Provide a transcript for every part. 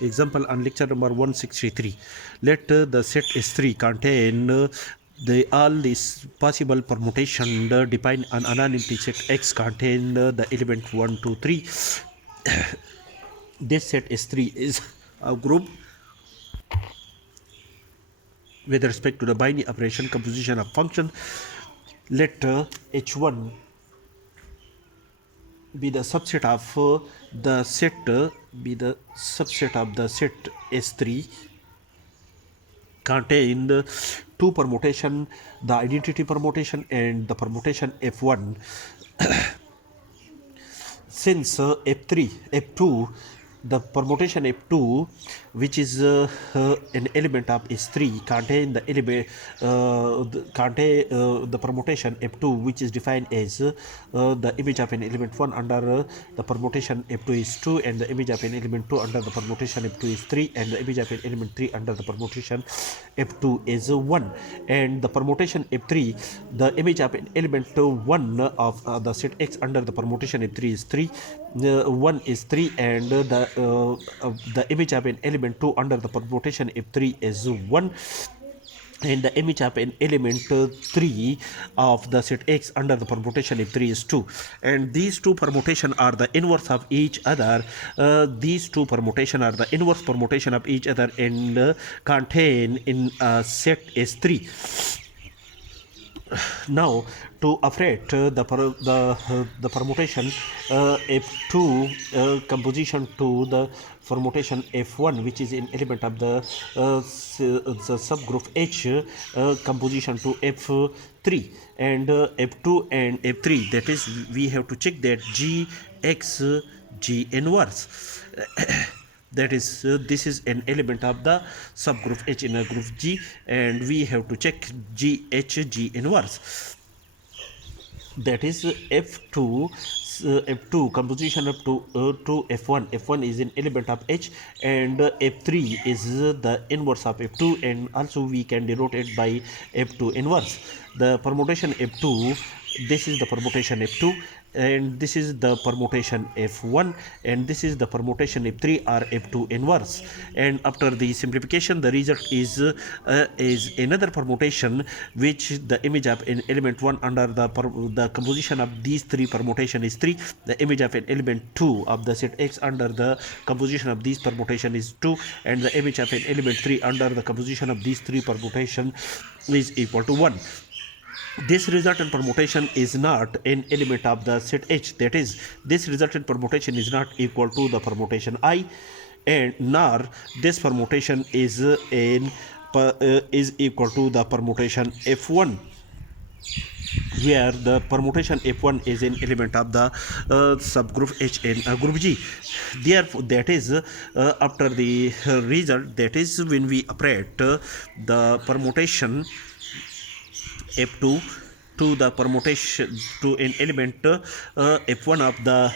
Example on lecture number 163. Let the set S3 contain all these possible permutation defined an anonymity set X contain the element 1, 2, 3. This set S3 is a group with respect to the binary operation composition of function. Let H1 be the subset of the set be the subset of the set S3 contain the two permutation, the identity permutation and the permutation F1. Since F3 F2, the permutation F2, which is an element of S3, contain the element the permutation F2, which is defined as the image of an element 1 under the permutation F2 is 2, and the image of an element 2 under the permutation F2 is 3, and the image of an element 3 under the permutation F2 is 1. And the permutation F3, the image of an element 1 of the set X under the permutation F3 is 3, 1 is 3, and the image of an element 2 under the permutation F3 is 1, and the image of an element 3 of the set X under the permutation F3 is 2. And these two permutation are the inverse of each other. These two permutation are the inverse permutation of each other and contain in set S3. Now, to operate the permutation F2 composition to the permutation F1, which is an element of the subgroup H composition to F3, and F2 and F3, that is, we have to check that G X G inverse. That is, this is an element of the subgroup H in a group G, and we have to check G H G inverse. That is F2 composition up to F1. F1 is an element of H, and F3 is the inverse of F2, and also we can denote it by F2 inverse. The permutation F2, this is the permutation F2, and this is the permutation F1, and this is the permutation F3 or F2 inverse. And after the simplification, the result is another permutation, which the image of an element 1 under the composition of these three permutation is 3, the image of an element 2 of the set X under the composition of these permutation is 2, and the image of an element 3 under the composition of these three permutation is equal to 1. This resultant permutation is not an element of the set H. That is, this resultant permutation is not equal to the permutation I, and nor this permutation is equal to the permutation F1, where the permutation F1 is an element of the subgroup H in group G. Therefore, that is, after the result, that is when we operate the permutation F2 to the permutation to an element F1 of the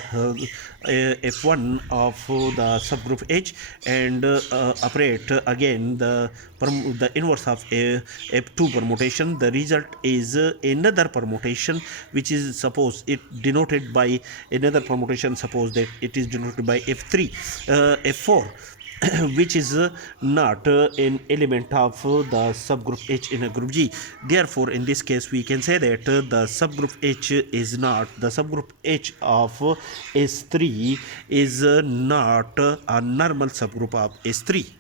F1 of the subgroup H, and operate again the inverse of F2 permutation. The result is another permutation, which is, suppose it denoted by another permutation, suppose that it is denoted by F3 F4 which is not an element of the subgroup H in a group G. Therefore, in this case, we can say that the subgroup H is not, the subgroup H of S3 is not a normal subgroup of S3.